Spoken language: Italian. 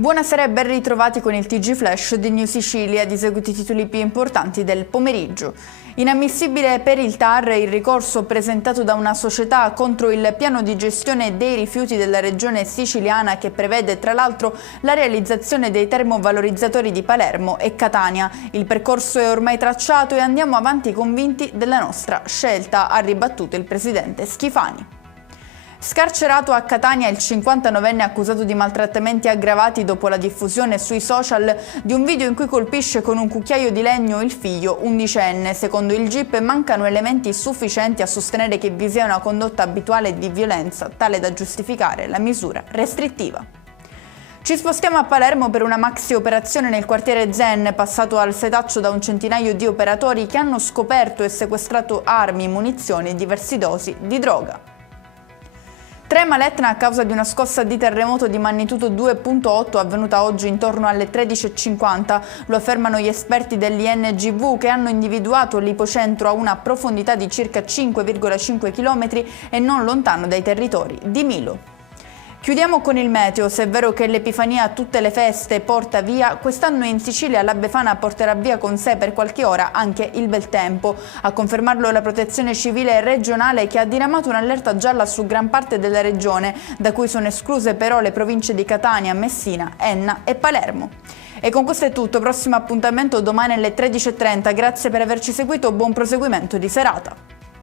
Buonasera e ben ritrovati con il TG Flash di New Sicilia, di seguito i titoli più importanti del pomeriggio. Inammissibile per il TAR il ricorso presentato da una società contro il piano di gestione dei rifiuti della regione siciliana che prevede tra l'altro la realizzazione dei termovalorizzatori di Palermo e Catania. Il percorso è ormai tracciato e andiamo avanti convinti della nostra scelta, ha ribattuto il presidente Schifani. Scarcerato a Catania il 59enne accusato di maltrattamenti aggravati dopo la diffusione sui social di un video in cui colpisce con un cucchiaio di legno il figlio undicenne. Secondo il GIP mancano elementi sufficienti a sostenere che vi sia una condotta abituale di violenza tale da giustificare la misura restrittiva. Ci spostiamo a Palermo per una maxi operazione nel quartiere Zen, passato al setaccio da un centinaio di operatori che hanno scoperto e sequestrato armi, munizioni e diverse dosi di droga. Trema l'Etna a causa di una scossa di terremoto di magnitudo 2.8 avvenuta oggi intorno alle 13:50, lo affermano gli esperti dell'INGV che hanno individuato l'ipocentro a una profondità di circa 5,5 km e non lontano dai territori di Milo. Chiudiamo con il meteo. Se è vero che l'Epifania a tutte le feste porta via, quest'anno in Sicilia la Befana porterà via con sé per qualche ora anche il bel tempo. A confermarlo la Protezione Civile regionale che ha diramato un'allerta gialla su gran parte della regione, da cui sono escluse però le province di Catania, Messina, Enna e Palermo. E con questo è tutto, prossimo appuntamento domani alle 13:30. Grazie per averci seguito, buon proseguimento di serata.